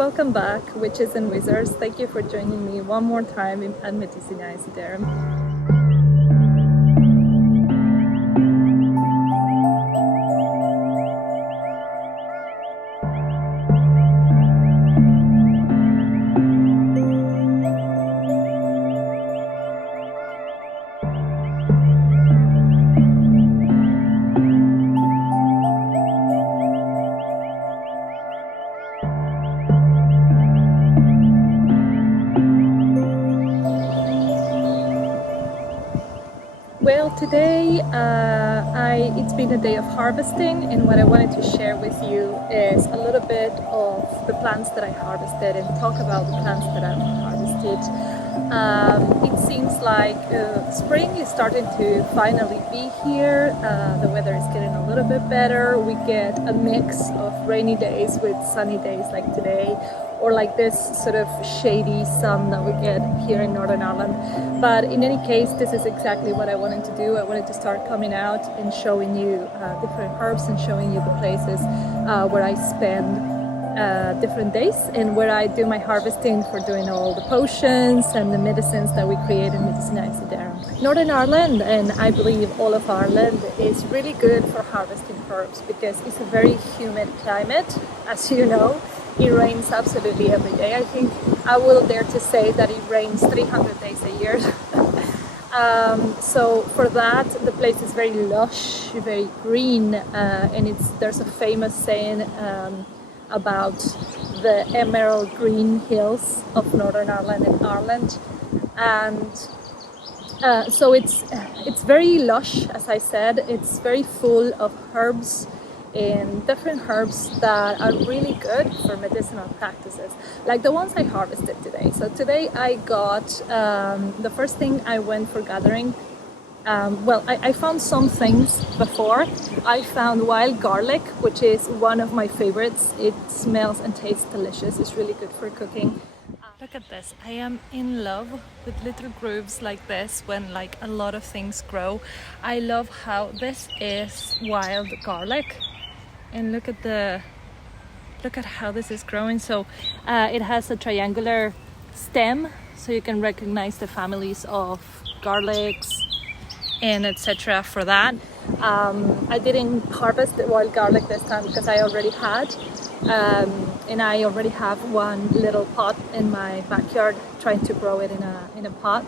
welcome back, witches and wizards. Thank you for joining me one more time at Medicinal Esoteric. Well, today it's been a day of harvesting, and what I wanted to share with you is a little bit of the plants that I harvested and talk about the plants that I've harvested. It seems like spring is starting to finally be here. The weather is getting a little bit better. We get a mix of rainy days with sunny days like today, or like this sort of shady sun that we get here in Northern Ireland. But in any case, this is exactly what I wanted to do. I wanted to start coming out and showing you different herbs and showing you the places where I spend different days and where I do my harvesting for doing all the potions and the medicines that we create in Medicinal Esoteric. Northern Ireland, and I believe all of Ireland, is really good for harvesting herbs because it's a very humid climate, as you know. It rains absolutely every day. I think I will dare to say that it rains 300 days a year. So for that, the place is very lush, very green, and there's a famous saying about the emerald green hills of Northern Ireland and Ireland. And so it's very lush, as I said. It's very full of herbs and different herbs that are really good for medicinal practices, like the ones I harvested today. So today I got, the first thing I went for gathering, I found some things before. I found wild garlic, which is one of my favorites. It smells and tastes delicious. It's really good for cooking. Look at this. I am in love with little grooves like this when like a lot of things grow. I love how this is wild garlic. And look at how this is growing. So it has a triangular stem, so you can recognize the families of garlics and etc. for that. I didn't harvest the wild garlic this time because I already had, and I already have one little pot in my backyard trying to grow it in a pot.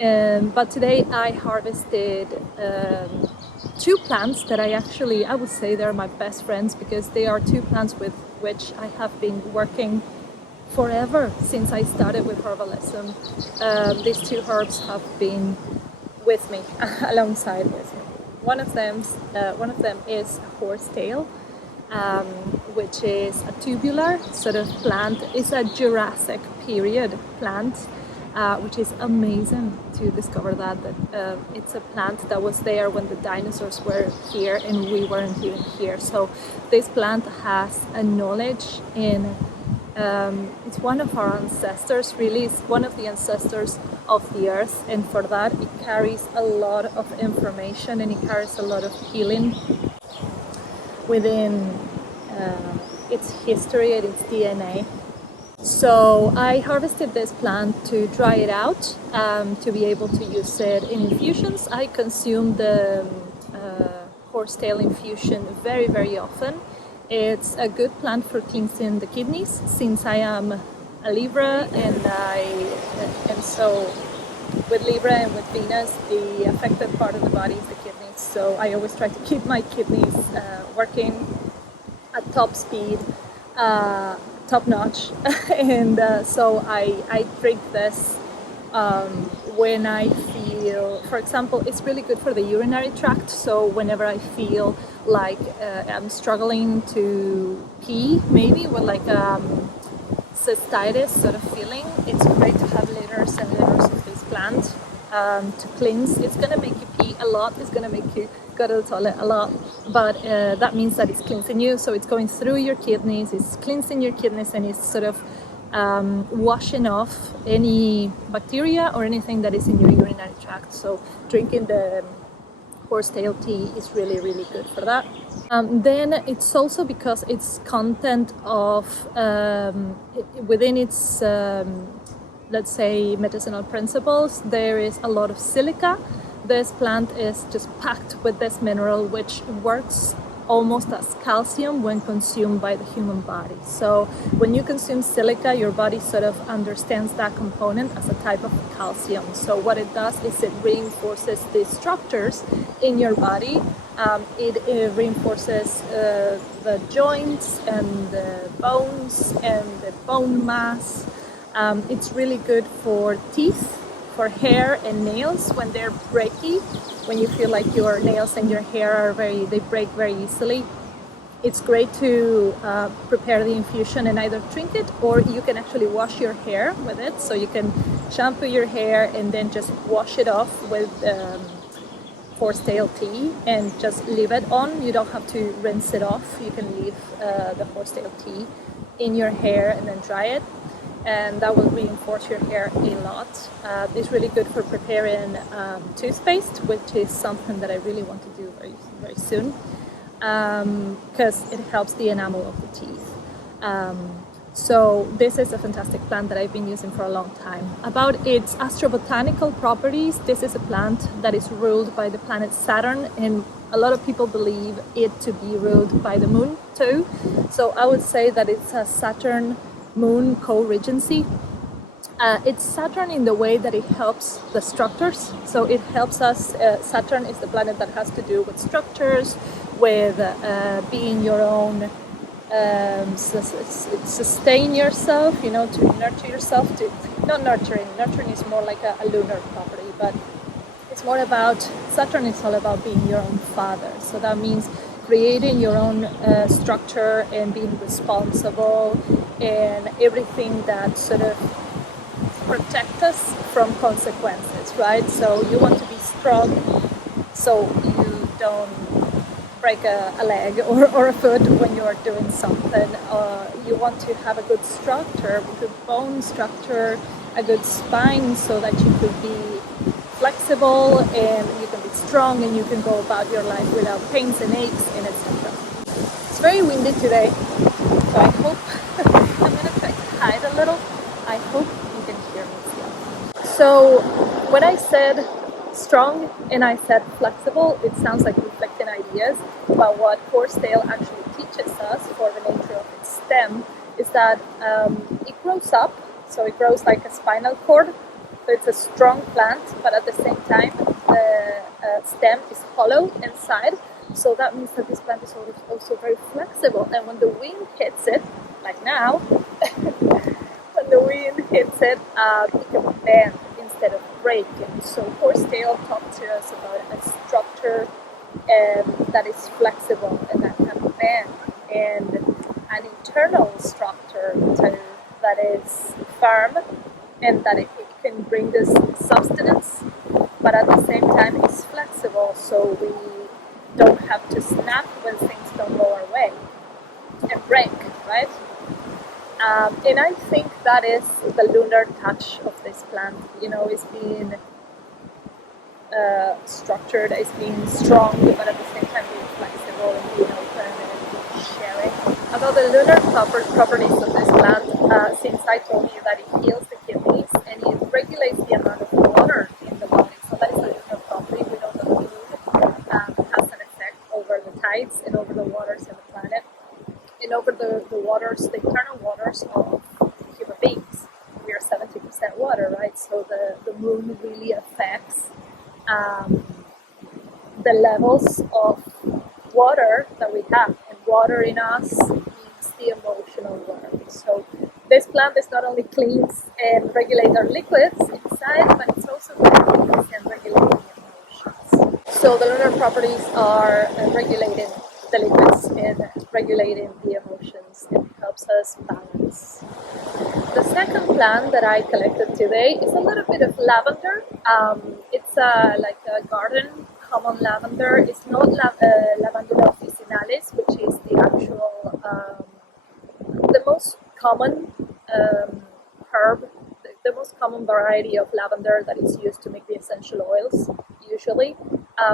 But today I harvested two plants that I would say they're my best friends, because they are two plants with which I have been working forever since I started with Herbalism. These two herbs have been with me, alongside with me. One of them is horsetail, which is a tubular sort of plant. It's a Jurassic period plant. Which is amazing to discover that it's a plant that was there when the dinosaurs were here and we weren't even here. So this plant has a knowledge in, it's one of our ancestors, really. It's one of the ancestors of the earth, and for that it carries a lot of information and it carries a lot of healing within its history and its DNA. So I harvested this plant to dry it out, to be able to use it in infusions. I consume the horsetail infusion very, very often. It's a good plant for cleansing the kidneys, since I am a Libra, and so with Libra and with Venus, the affected part of the body is the kidneys. So I always try to keep my kidneys working at top speed. Top notch. And so I drink this when I feel, for example, it's really good for the urinary tract. So whenever I feel like I'm struggling to pee, maybe with like cystitis sort of feeling, it's great to have liters and liters of this plant to cleanse. It's gonna make you pee a lot. It's gonna make you go to the toilet a lot, but that means that it's cleansing you. So it's going through your kidneys, it's cleansing your kidneys, and it's sort of washing off any bacteria or anything that is in your urinary tract. So drinking the horsetail tea is really, really good for that. Then it's also because its content of, within its, let's say, medicinal principles, there is a lot of silica. This plant is just packed with this mineral, which works almost as calcium when consumed by the human body. So when you consume silica, your body sort of understands that component as a type of calcium. So what it does is it reinforces the structures in your body. It reinforces the joints and the bones and the bone mass. It's really good for teeth, for hair and nails when they're breaky, when you feel like your nails and your hair are they break very easily. It's great to prepare the infusion and either drink it, or you can actually wash your hair with it. So you can shampoo your hair and then just wash it off with horsetail tea and just leave it on. You don't have to rinse it off. You can leave the horsetail tea in your hair and then dry it, and that will reinforce your hair a lot. It's really good for preparing toothpaste, which is something that I really want to do very, very soon, because it helps the enamel of the teeth. So this is a fantastic plant that I've been using for a long time. About its astrobotanical properties, this is a plant that is ruled by the planet Saturn, and a lot of people believe it to be ruled by the moon too. So I would say that it's a Saturn moon co-regency. It's Saturn in the way that it helps the structures. So it helps us, Saturn is the planet that has to do with structures, with being your own, sustain yourself, you know, to nurture yourself, to, not nurturing is more like a lunar property, but it's more about, Saturn is all about being your own father. So that means creating your own structure and being responsible and everything that sort of protect us from consequences, right? So you want to be strong so you don't break a leg or a foot when you're doing something. You want to have a good structure, a good bone structure, a good spine, so that you could be flexible and you can be strong and you can go about your life without pains and aches and etc. It's very windy today, so I hope I'm going to try to hide a little. I hope you can hear me still. So when I said strong and I said flexible, it sounds like reflecting ideas, but what horsetail actually teaches us for the nature of its stem is that it grows up, so it grows like a spinal cord. So it's a strong plant, but at the same time the stem is hollow inside. So that means that this plant is also very flexible, and when the wind hits it, like now, when the wind hits it, it can bend instead of break. And so horsetail talked to us about a structure that is flexible and that can bend, and an internal structure too that is firm and that it can bring this sustenance, but at the same time it's flexible, so we don't have to snap when things don't go our way and break, right? And I think that is the lunar touch of this plant. You know, it's being structured, it's being strong, but at the same time being flexible and being open and sharing. About the lunar properties of this plant, since I told you that it heals the kidneys and it regulates the amount of water in the body, so that is a lunar property. We know that food has an effect over the tides and over the waters of the planet, and over the waters, the internal waters of human beings. We are 70% water, right? So the moon really affects the levels of water that we have. And water in us means the emotional world. So this plant is not only cleans and regulates our liquids inside, but it's also cleans and regulating the emotions. So the lunar properties are regulating the liquids and regulating the emotions, and helps us balance. The second plant that I collected today is a little bit of lavender. It's like a garden common lavender. It's not Lavandula officinalis, which is the actual, the most common herb, the most common variety of lavender that is used to make the essential oils, usually.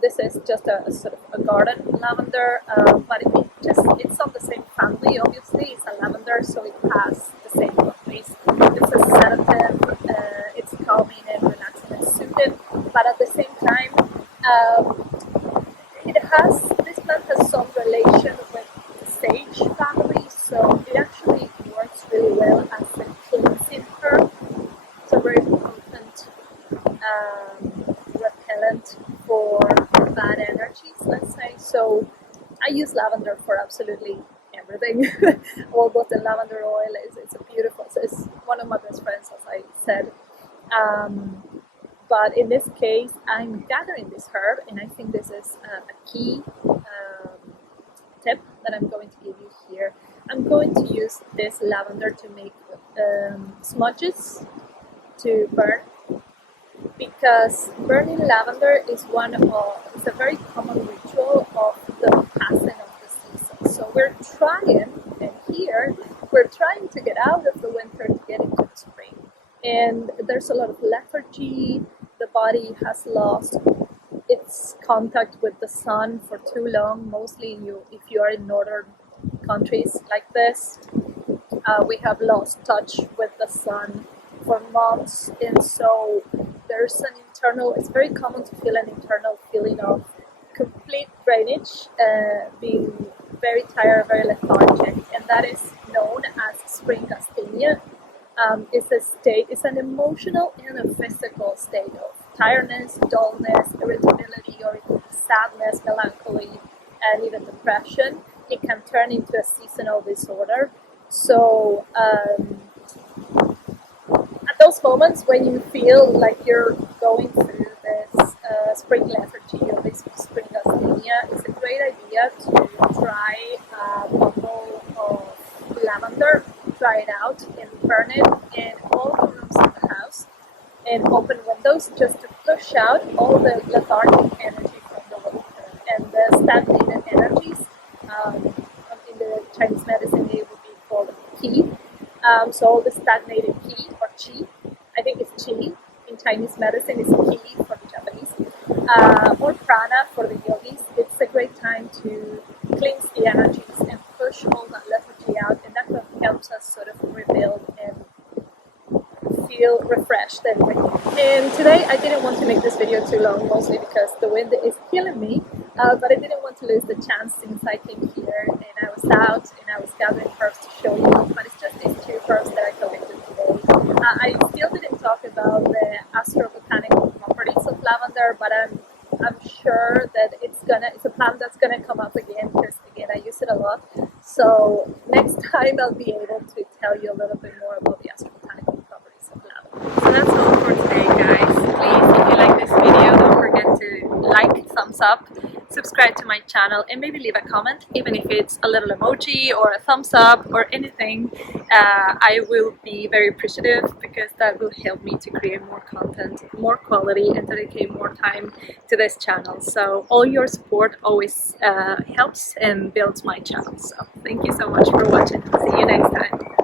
This is just a sort of a garden lavender, but it's on the same family. Obviously, it's a lavender, so it has the same properties. It's a sedative, it's calming and relaxing and soothing, but at the same time, this plant has some relation with the sage family, so it actually works really well as a cleansing herb. It's a very potent repellent for bad energies, let's say. So I use lavender for absolutely everything. All but the lavender oil it's a beautiful, it's one of my best friends, as I said. But in this case, I'm gathering this herb, and I think this is a key tip that I'm going to give you here. I'm going to use this lavender to make smudges to burn, because burning lavender is it's a very common ritual of the passing of the season. So we're trying to get out of the winter to get into the spring, and there's a lot of lethargy. The body has lost its contact with the sun for too long. Mostly if you are in northern countries like this, we have lost touch with the sun for months, and so there's it's very common to feel an internal feeling of complete drainage, being very tired, very lethargic, and that is known as spring asthenia. It's an emotional and a physical state of tiredness, dullness, irritability, or it could be sadness, melancholy, and even depression. It can turn into a seasonal disorder. So at those moments when you feel like you're going through this spring lethargy or this spring asthenia, it's a great idea to try a bottle of lavender, try it out and burn it in all the rooms of the house, and open windows just to push out all the lethargic energy from the winter and the stagnated energies. In the Chinese medicine, it would be called qi. So all the stagnated qi or qi, I think it's qi in Chinese medicine, is qi for the Japanese, or prana for the yogis. It's a great time to cleanse the energies and push all that lethargy out, and that helps us sort of rebuild and feel refreshed and renewed. And today I didn't want to make this video too long, mostly because the wind is killing me, but I didn't want to lose the chance since I came here and I was out and I was gathering herbs to show you, but it's just these two herbs that I collected today. I still didn't talk about the astrobotanical properties of lavender, but I'm sure that it's a plant that's gonna come up again, because again I use it a lot. So next time I'll be able to tell you a little bit more about the astrobotanical properties of lavender. So that's all for today, guys. Please, if you like this video, don't forget to like, thumbs up, subscribe to my channel, and maybe leave a comment, even if it's a little emoji or a thumbs up or anything. I will be very appreciative, because that will help me to create more content, more quality, and dedicate more time to this channel. So all your support always helps and builds my channel. So thank you so much for watching. See you next time.